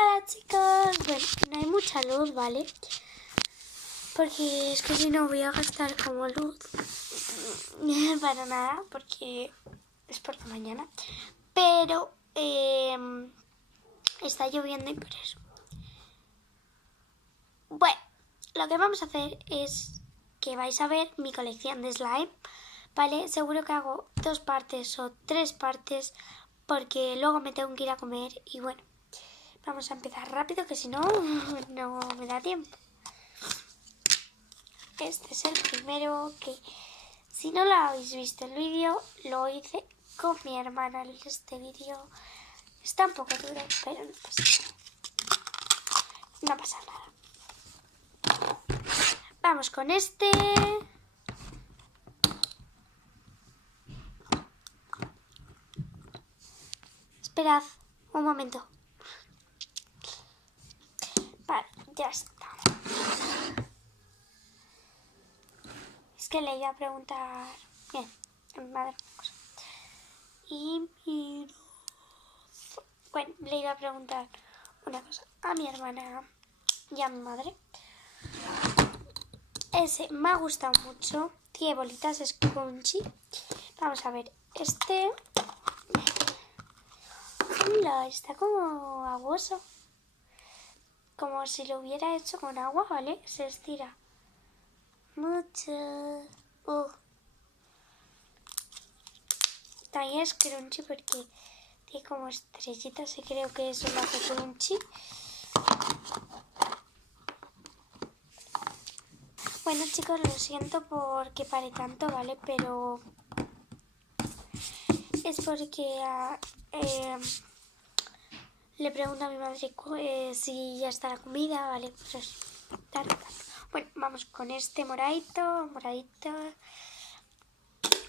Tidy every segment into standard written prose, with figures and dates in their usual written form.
Hola chicos, bueno, no hay mucha luz, ¿vale? Porque es que si no voy a gastar como luz para nada, porque es por la mañana. Pero está lloviendo y por eso. Bueno, lo que vamos a hacer es que vais a ver mi colección de slime, ¿vale? Seguro que hago 2 partes o 3 partes porque luego me tengo que ir a comer y bueno. Vamos a empezar rápido, que si no, no me da tiempo. Este es el primero que, si no lo habéis visto el vídeo, lo hice con mi hermana. Este vídeo está un poco duro, pero no pasa nada. No pasa nada. Vamos con este. Esperad un momento. Vale, ya está. Es que le iba a preguntar... Bien, a mi madre una cosa. Y miro... Bueno, le iba a preguntar una cosa a mi hermana y a mi madre. Ese me ha gustado mucho. Tiene bolitas, es crunchy. Vamos a ver, este... Hola, está como aguoso. Como si lo hubiera hecho con agua, ¿vale? Se estira mucho. También es crunchy porque tiene como estrellitas y creo que eso lo hace crunchy. Bueno chicos, lo siento porque pare tanto, ¿vale? Pero es porque le pregunto a mi madre si ya está la comida, ¿vale? Pues eso, tarde. Bueno, vamos con este moradito.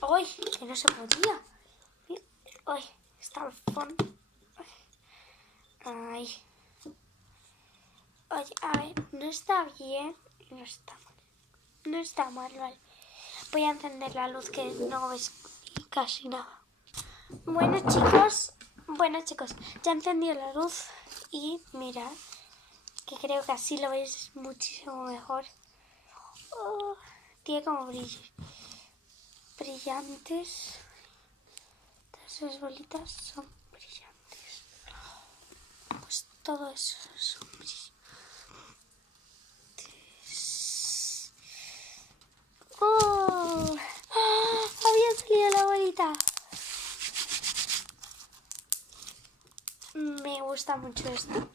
¡Ay! Que no se podía. ¡Ay! Está al fondo. ¡Ay! Oye, a ver, no está bien y no está mal. No está mal, ¿vale? Voy a encender la luz que no ves casi nada. Bueno chicos, ya he encendido la luz y mirad, que creo que así lo veis muchísimo mejor. Oh, tiene como brillantes. Todas esas bolitas son brillantes. Pues todo eso son brillantes. ¡Oh! ¡Ah! Había salido la bolita. Me gusta mucho esto.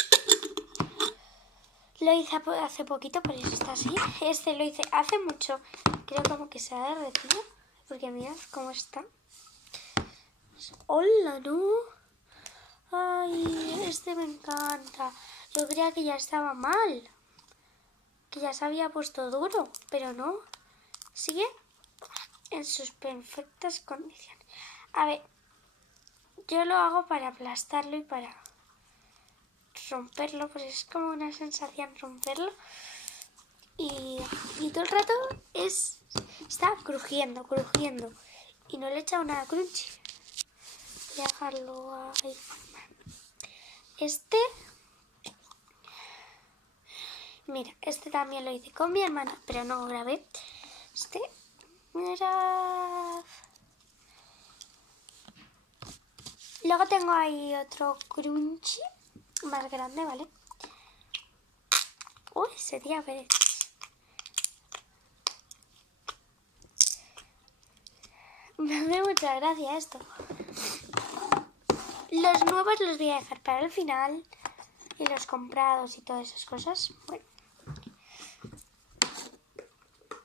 Lo hice hace poquito, por eso está así. Este lo hice hace mucho. Creo como que se ha derretido. Porque mirad cómo está. ¡Hola, no! ¡Ay! Este me encanta. Yo creía que ya estaba mal. Que ya se había puesto duro. Pero no. Sigue en sus perfectas condiciones. A ver. Yo lo hago para aplastarlo y para romperlo, pues es como una sensación romperlo y todo el rato está crujiendo y no le he echado nada crunchy. Voy a dejarlo ahí. Mira, este también lo hice con mi hermana, pero no lo grabé. Mira. Luego tengo ahí otro crunchy más grande, ¿vale? Uy, sería ver. Me hace mucha gracia esto. Los nuevos los voy a dejar para el final. Y los comprados y todas esas cosas. Bueno.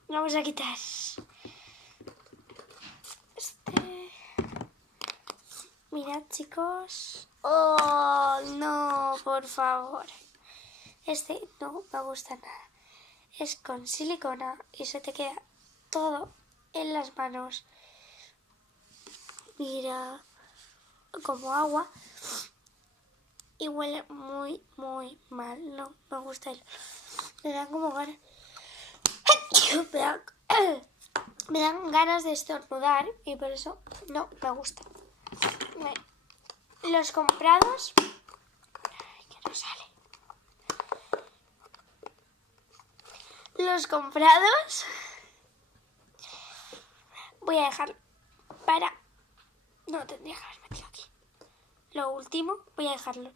Vamos a quitar este. Mirad, chicos. Oh, no, por favor. Este no me gusta nada. Es con silicona y se te queda todo en las manos. Mira, como agua. Y huele muy, muy mal. No me gusta. Me dan como ganas. Me dan ganas de estornudar y por eso no me gusta. Los comprados. Ay, que no sale. los comprados. Voy a dejarlo para... No, tendría que haber metido aquí. Lo último, voy a dejarlo.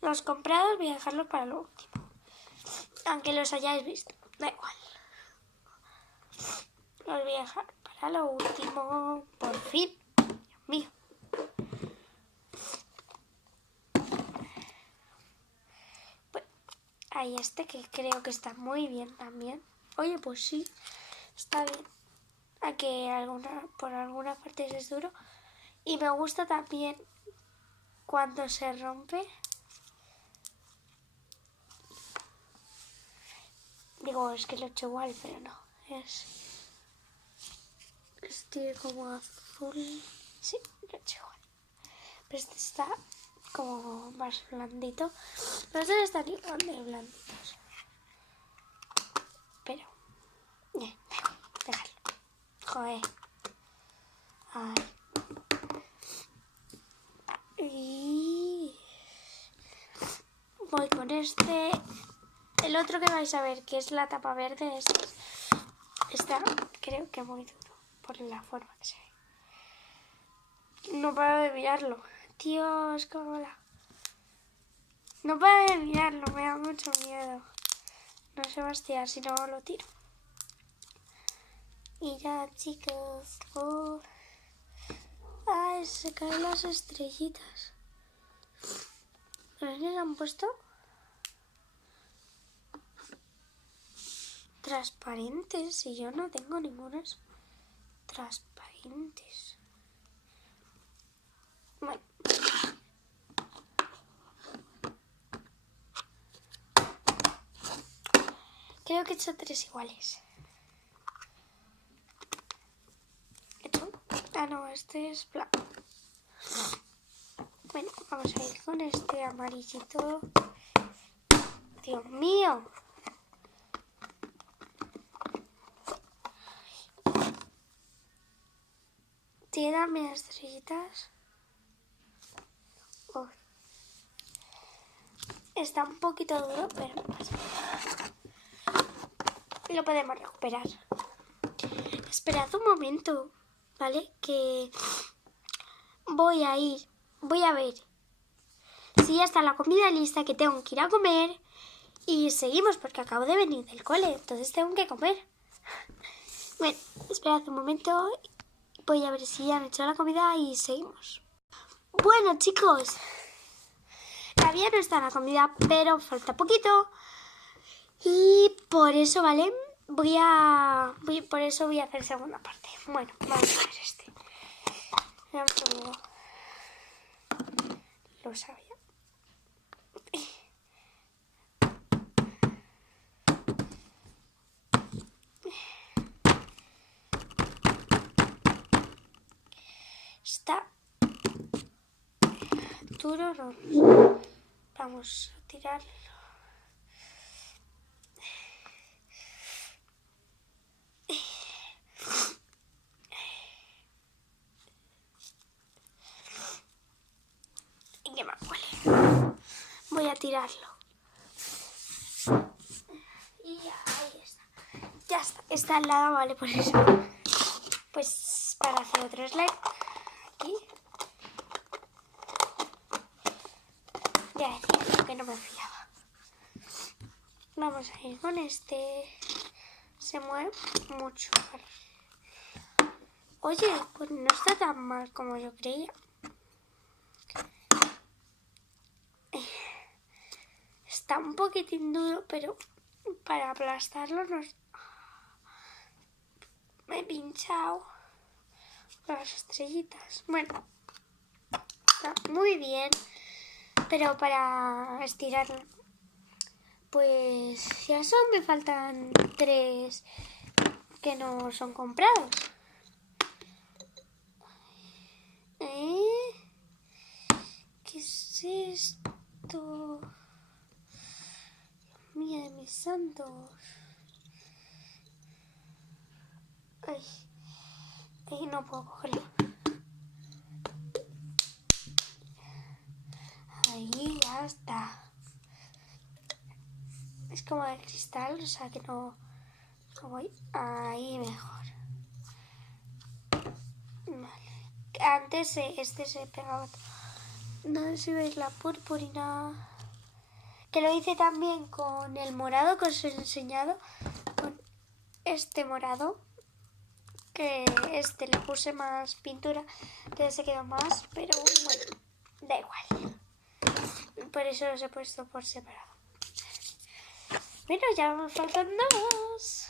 Los comprados voy a dejarlos para lo último. Aunque los hayáis visto, da igual. Los voy a dejar para lo último. Por fin. Dios mío. Bueno, hay este que creo que está muy bien también. Oye, pues sí, está bien. Aunque por alguna parte es duro. Y me gusta también cuando se rompe. Digo, es que lo he hecho igual, pero no. Este como azul. Sí, lo he hecho igual. Pero este está como más blandito. Los dos están igual de blanditos. Pero... déjalo. Joder. Ay. Y... voy con este. El otro que vais a ver, que es la tapa verde, está creo que muy duro por la forma que se ve. No paro de mirarlo. Dios, cómo mola. No paro de mirarlo, me da mucho miedo. No sé bastear, si no lo tiro. Mirad, chicos. Oh. Ay, se caen las estrellitas. ¿Pero les han puesto? Transparentes, y yo no tengo ningunas transparentes. Bueno. Creo que he hecho 3 iguales. Ah, no, este es blanco. Bueno, vamos a ir con este amarillito. Dios mío. Tírame las estrellitas. Uf. Está un poquito duro, pero no pasa nada. Lo podemos recuperar. Esperad un momento, ¿vale? Que voy a ver si ya está la comida lista, que tengo que ir a comer. Y seguimos, porque acabo de venir del cole, entonces tengo que comer. Bueno, esperad un momento. Voy a ver si ya han hecho la comida y seguimos. Bueno, chicos, todavía no está la comida, pero falta poquito. Y por eso, ¿vale? Por eso voy a hacer segunda parte. Bueno, vamos a ver este. Dame un segundo. Lo sabía. Está duro, no. Vamos a tirarlo. Y qué más huele. Voy a tirarlo. Y ahí está. Ya está. Está al lado, vale, por eso. Pues para hacer otro slime. Aquí. Ya decía que no me fiaba. Vamos a ir con este. Se mueve mucho. Oye, pues no está tan mal como yo creía. Está un poquitín duro, pero para aplastarlo no... Me he pinchado las estrellitas. Bueno, está muy bien, pero para estirarlo, pues ya son, me faltan 3 que no son comprados. ¿Qué es esto? Dios mío de mis santos. Ay, no puedo cogerlo. Ahí ya está. Es como de cristal, o sea que no Voy ahí mejor. Vale. Antes este se pegaba. No sé si veis la purpurina. Que lo hice también con el morado que os he enseñado. Con este morado. Que le puse más pintura. Entonces se quedó más. Pero bueno, da igual. Por eso los he puesto por separado. Bueno, ya me faltan dos.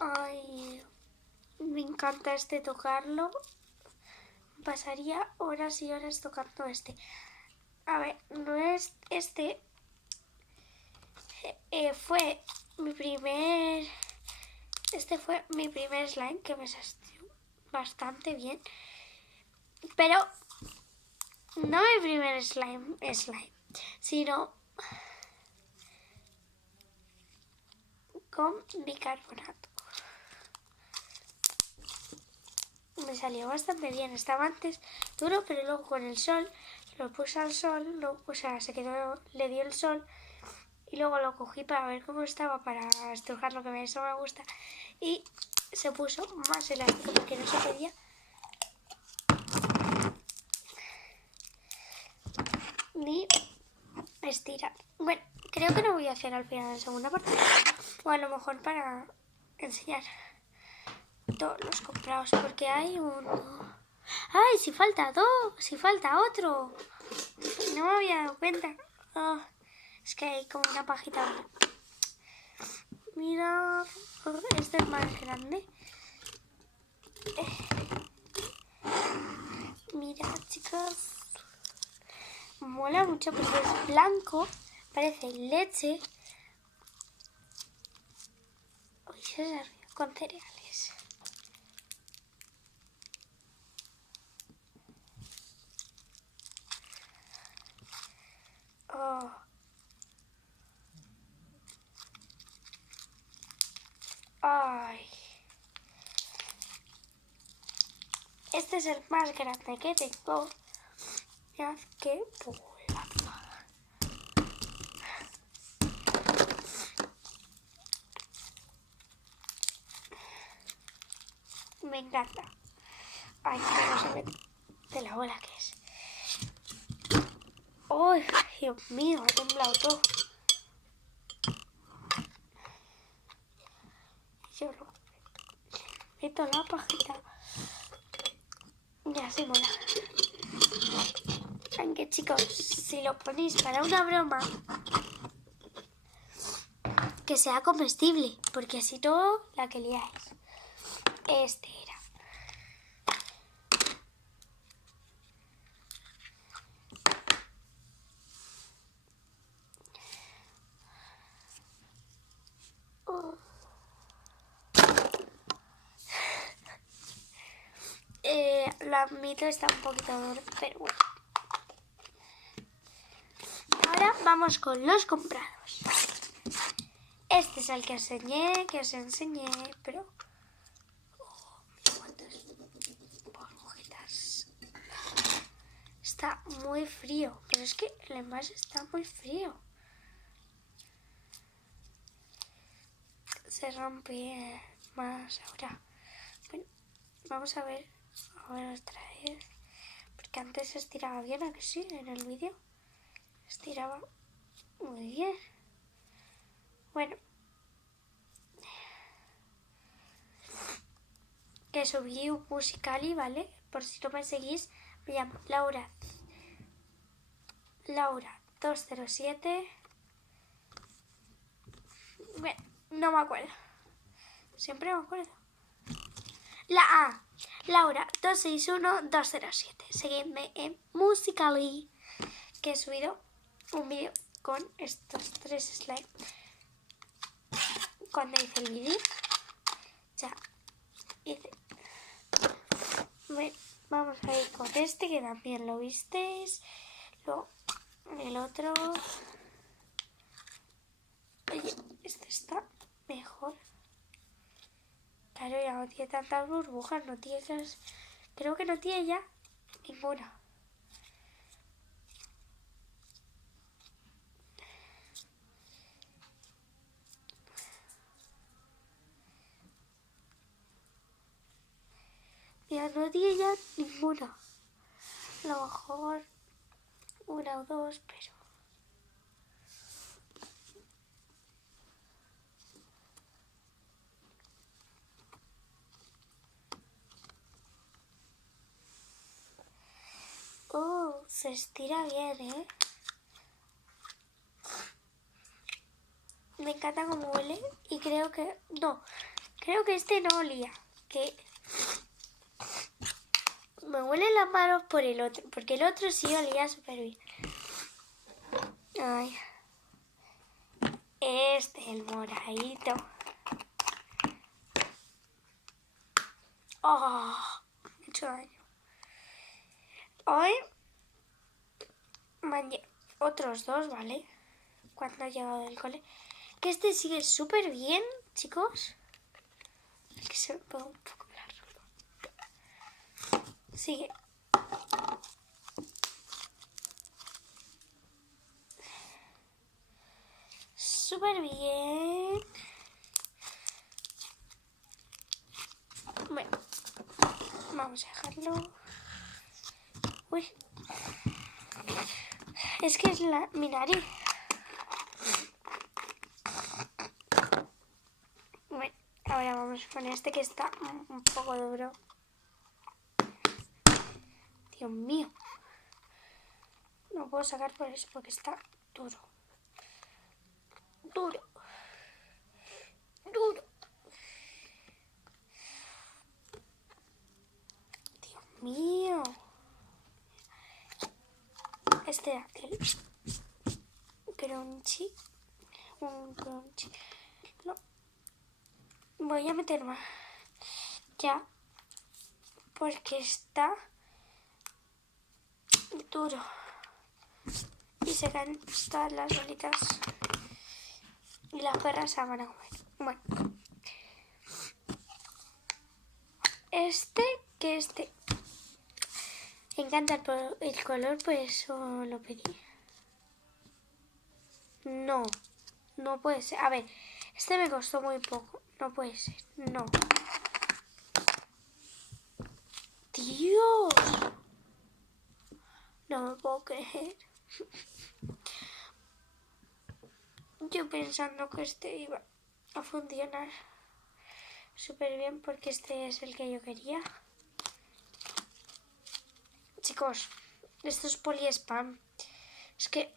Ay, me encanta tocarlo. Pasaría horas y horas tocando este. A ver, no es este. Fue mi primer. Este fue mi primer slime que me salió bastante bien. Pero no mi primer slime, sino con bicarbonato. Me salió bastante bien. Estaba antes duro, pero luego con el sol lo puse al sol, o sea, se quedó, le dio el sol y luego lo cogí para ver cómo estaba, para estrujar lo que eso me gusta, y se puso más elástico porque no se podía ni estirar. Bueno, creo que no voy a hacer al final la segunda parte, o a lo mejor para enseñar todos los comprados, porque hay uno. ¡Ay! Si falta dos, si falta otro. No me había dado cuenta. Oh, es que hay como una pajita. Mira, este es más grande. Mira, chicos. Mola mucho porque es blanco. Parece leche. Uy, se ríe con cereales. Oh. Ay. Este es el más grande que tengo. Mirad qué bola. Me encanta. Ay, que no se ve de la bola que es. ¡Ay, Dios mío! Ha temblado todo. Yo lo meto la pajita. Ya se mola. Aunque chicos, si lo ponéis para una broma, que sea comestible, porque así todo la que liáis. Este era. Lo admito, está un poquito duro, pero bueno. Ahora vamos con los comprados. Este es el que os enseñé, pero... Oh, mira cuántas burbujitas. Está muy frío, pero es que el envase está muy frío. Se rompe más ahora. Bueno, vamos a ver otra vez. Porque antes se estiraba bien, ¿a que sí? En el vídeo estiraba muy bien. Bueno, que subí un Musical.ly, ¿vale? Por si no me seguís, me llamo Laura207. Bueno, no me acuerdo. Siempre me acuerdo. Laura261207. Seguidme en Musical.ly, que he subido un vídeo con estos 3 slides. Cuando hice el vídeo, ya hice. Bueno, vamos a ir con este, que también lo visteis. Luego el otro. Oye, este está mejor. Claro, ya no tiene tantas burbujas, no tiene. Creo que no tiene ya ninguna. sea, no tiene ya ninguna. A lo mejor una o dos, pero... se estira bien, ¿eh? Me encanta cómo huele y creo que... No, creo que este no olía. Que me huelen las manos por el otro, porque el otro sí olía súper bien. Ay. Este, el moradito. Oh, mucho daño. Hoy otros dos, ¿vale? Cuando he llegado del cole. Que este sigue súper bien, chicos. Es que se me pega un poco la ropa. Sigue. Súper bien. Bueno, vamos a dejarlo. Uy. Es que es mi nariz. Bueno, ahora vamos con este que está un poco duro. Dios mío. No puedo sacar por eso porque está duro. Duro. Duro. Dios mío. Este era el crunchy. Un crunchy. No. Voy a meter más. Ya. Porque está duro. Y se caen todas las bolitas. Y las perras se van a comer. Bueno. Este. Me encanta el color, por eso lo pedí. No. No puede ser. A ver. Este me costó muy poco. No puede ser. No. ¡Dios! No me puedo creer. Yo pensando que este iba a funcionar súper bien porque este es el que yo quería. Chicos, esto es poliespam. Es que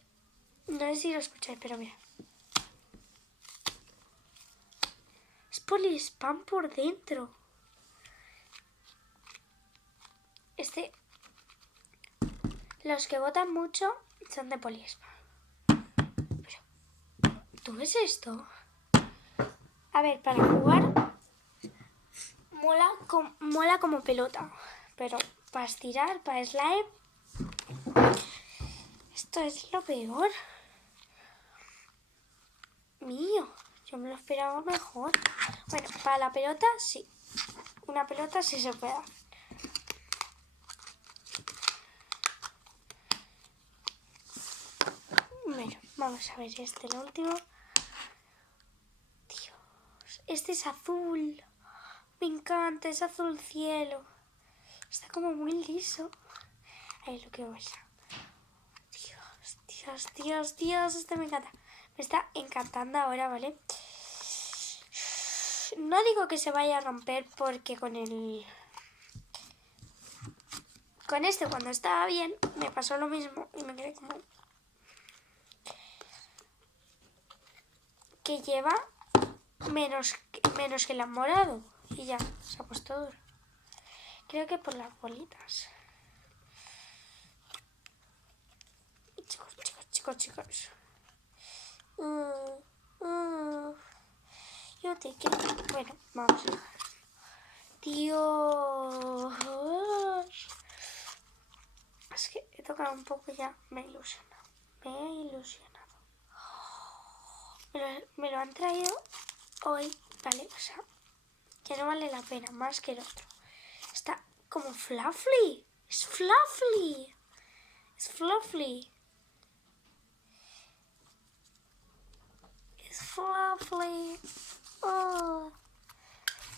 no sé si lo escucháis, pero mira. Es poliespam por dentro. Los que botan mucho son de poliespam. Pero, ¿tú ves esto? A ver, para jugar mola como pelota. Pero para estirar, para slime, esto es lo peor. Mío, yo me lo esperaba mejor. Bueno, para la pelota, sí. Una pelota sí se puede hacer. Bueno, vamos a ver este, el último. Dios, este es azul. Me encanta, es azul cielo. Está como muy liso. Ahí lo que pasa. Dios, este me encanta. Me está encantando ahora, ¿vale? No digo que se vaya a romper porque con este cuando estaba bien me pasó lo mismo y me quedé como... que lleva menos que el morado y ya, se ha puesto duro. Creo que por las bolitas. Chicos. Yo te quiero. Bueno, vamos a ver. Dios. Es que he tocado un poco ya. Me he ilusionado. Me lo han traído hoy, ¿vale? O sea, que no vale la pena más que el otro. Está como fluffy. Es fluffy. Es fluffy. It's fluffy. Oh.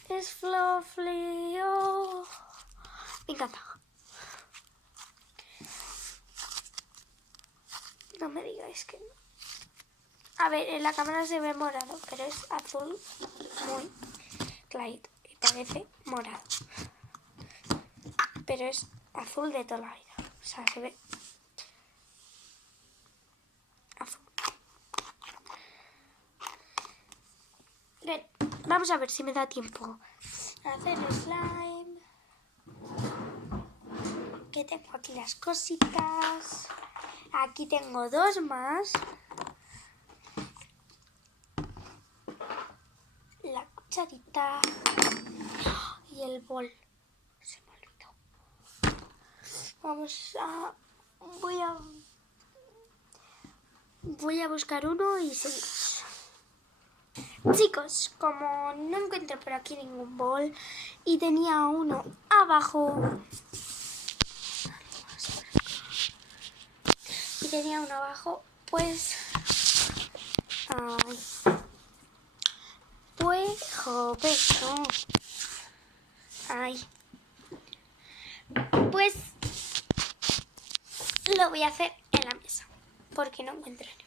It's fluffy. Oh. Me encanta. No me digáis que no. A ver, en la cámara se ve morado, pero es azul muy clarito y parece morado. Pero es azul de toda la vida. O sea, se ve azul. Bien, vamos a ver si me da tiempo a hacer slime. Que tengo aquí las cositas. Aquí tengo 2 más. La cucharita y el bol. Se me olvidó. Voy a buscar uno y seguimos. Chicos, como no encuentro por aquí ningún bol y tenía uno abajo pues joder, no. Pues lo voy a hacer en la mesa porque no encuentro ni.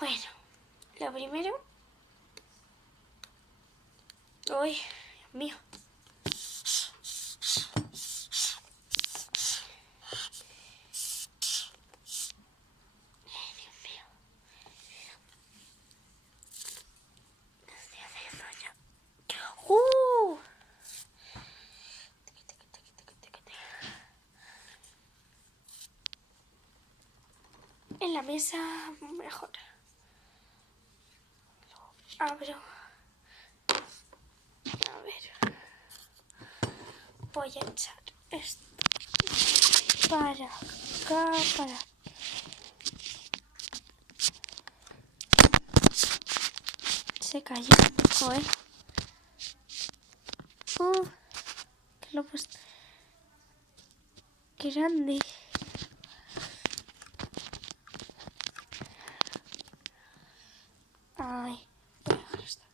Bueno, lo primero. Uy, Dios mío. En la mesa mejor. Abro. A ver. Voy a echar esto para acá, para. Se cayó. Joder. Que lo he puesto. Qué grande. Ay, voy a dejar esto.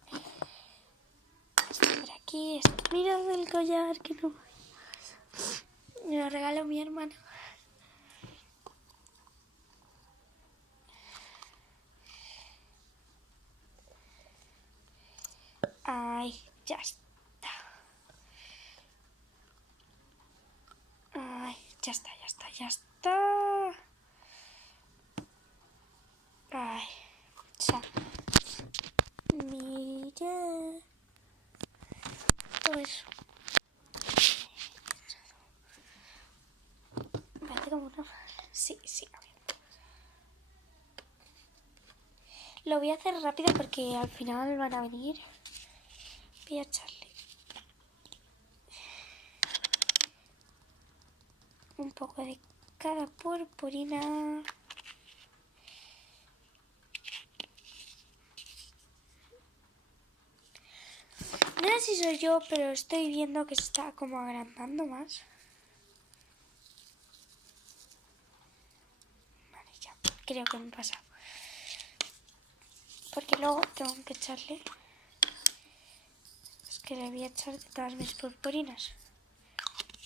Esto por aquí. Mirad el collar que no. Me lo regaló mi hermano. Ay, ya está. Ay, ya está. Ay, ya. Mira. Todo eso. Parece como una. Sí, a ver. Lo voy a hacer rápido porque al final van a venir. Voy a echarle un poco de cada purpurina. No sé si soy yo, pero estoy viendo que se está como agrandando más. Vale, ya. Creo que me he pasado. Porque luego tengo que echarle. Es que le voy a echar de todas mis purpurinas.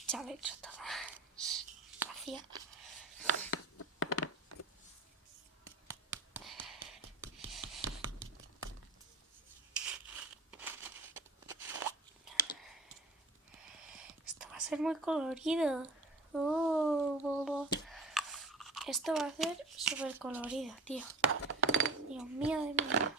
Ya lo he hecho todas. Vacía. Esto va a ser muy colorido. Esto va a ser súper colorido, tío. Dios mío de mi vida.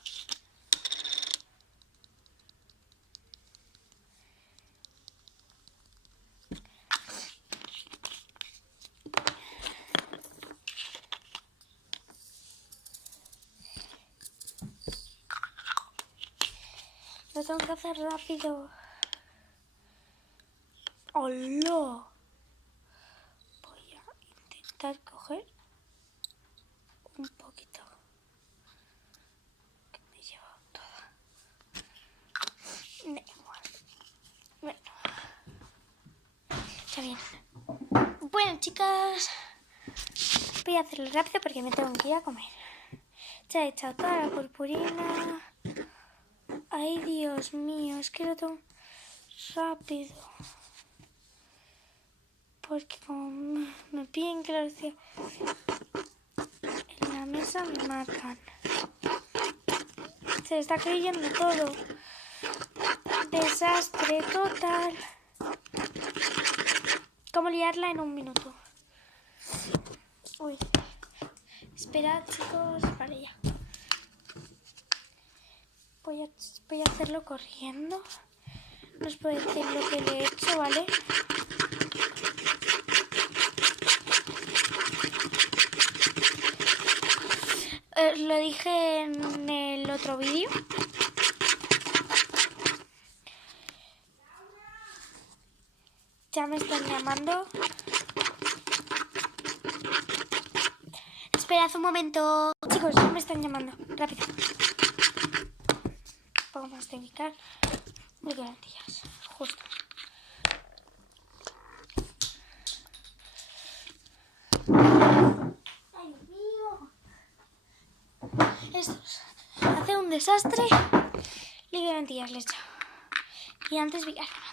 Lo tengo que hacer rápido. ¡Hola! Voy a intentar coger un poquito. Que me he llevado toda. Da igual. Bueno. Está bien. Bueno, chicas. Voy a hacerlo rápido porque me tengo que ir a comer. Ya he echado toda la purpurina. Ay, Dios mío, es que lo tengo rápido. Porque como me piden que lo decía en la mesa, me matan. Se está creyendo todo. Desastre total. ¿Cómo liarla en un minuto? Uy. Esperad, chicos. Vale, ya. Voy a hacerlo corriendo. No os puedo decir lo que le he hecho, ¿vale? Lo dije en el otro vídeo. Ya me están llamando. Esperad un momento. Chicos, ya me están llamando. Rápido. Un poco más de ubicar. Muy garantías. Justo. ¡Ay, Dios mío! Esto hace un desastre. Liga de lentillas le he echado. Y antes bicarbonato.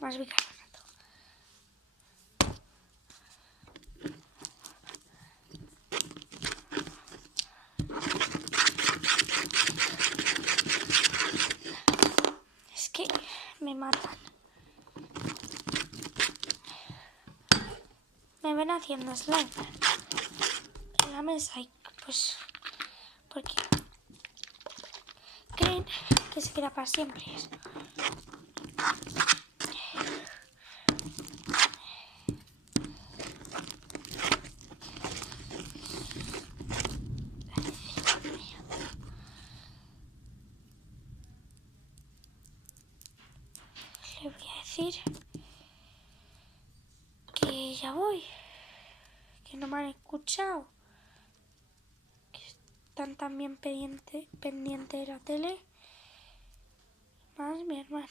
Más bicarbonato. Es que me matan. Me ven haciendo slime en la mesa y pues porque creen que se queda para siempre. Le voy a decir que ya voy, que no me han escuchado, que están también pendiente de la tele, más mi hermana.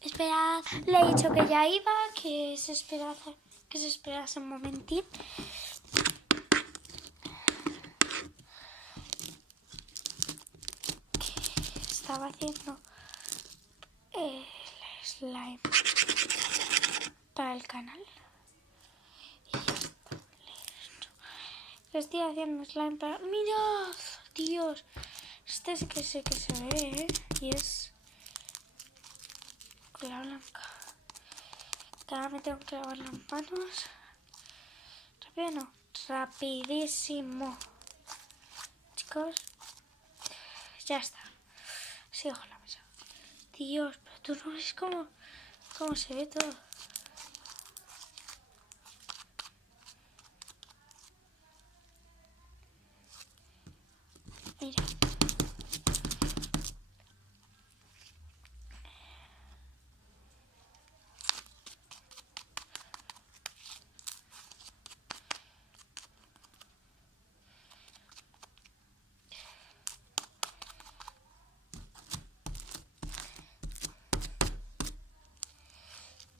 Esperad, le he dicho que ya iba, que se esperase un momentín. Que estaba haciendo el slime para el canal. Estoy haciendo slime para... ¡Mirad! Dios, este es que sé que se ve, ¿eh? Y es cola blanca. Que ahora me tengo que lavar las manos. Rápido no, rapidísimo. Chicos, ya está. Sigo con la mesa. Dios, pero tú no ves cómo se ve todo. Mira.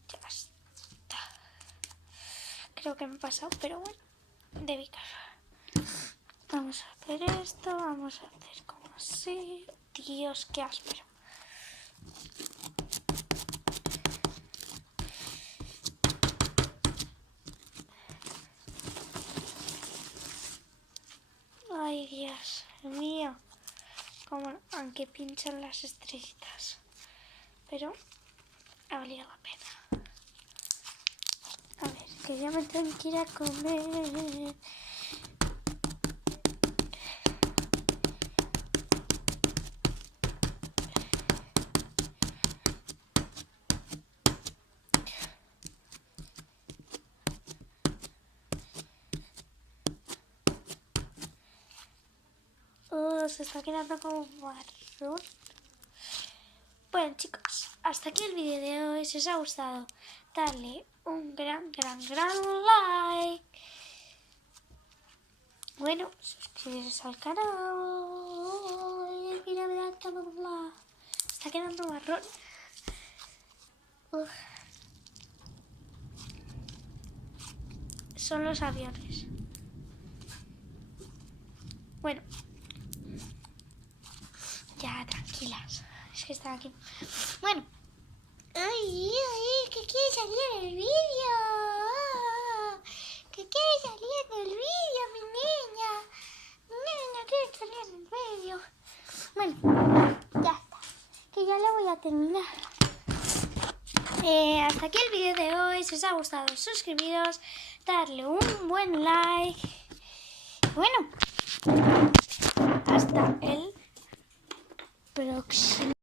Ya está. Creo que me he pasado, pero bueno, de bicar. Vamos a hacer esto, vamos a hacer como así. Dios, qué áspero. Ay, Dios mío. Como aunque pinchan las estrellitas. Pero ha valido la pena. A ver, que ya me tengo que ir a comer. Se está quedando como marrón. Bueno, chicos, hasta aquí el vídeo de hoy. Si os ha gustado, dale un gran like. Bueno, suscribiros al canal. Mira, está quedando marrón. Uf. son los aviones. Bueno. Ya, tranquilas. Es que están aquí. Bueno. Ay, que quiere salir en el vídeo. Que quiere salir en el vídeo, mi niña. Mi niña quiere salir en el vídeo. Bueno, ya está. Que ya lo voy a terminar. Hasta aquí el vídeo de hoy. Si os ha gustado, suscribiros, darle un buen like. Bueno, hasta el próximo.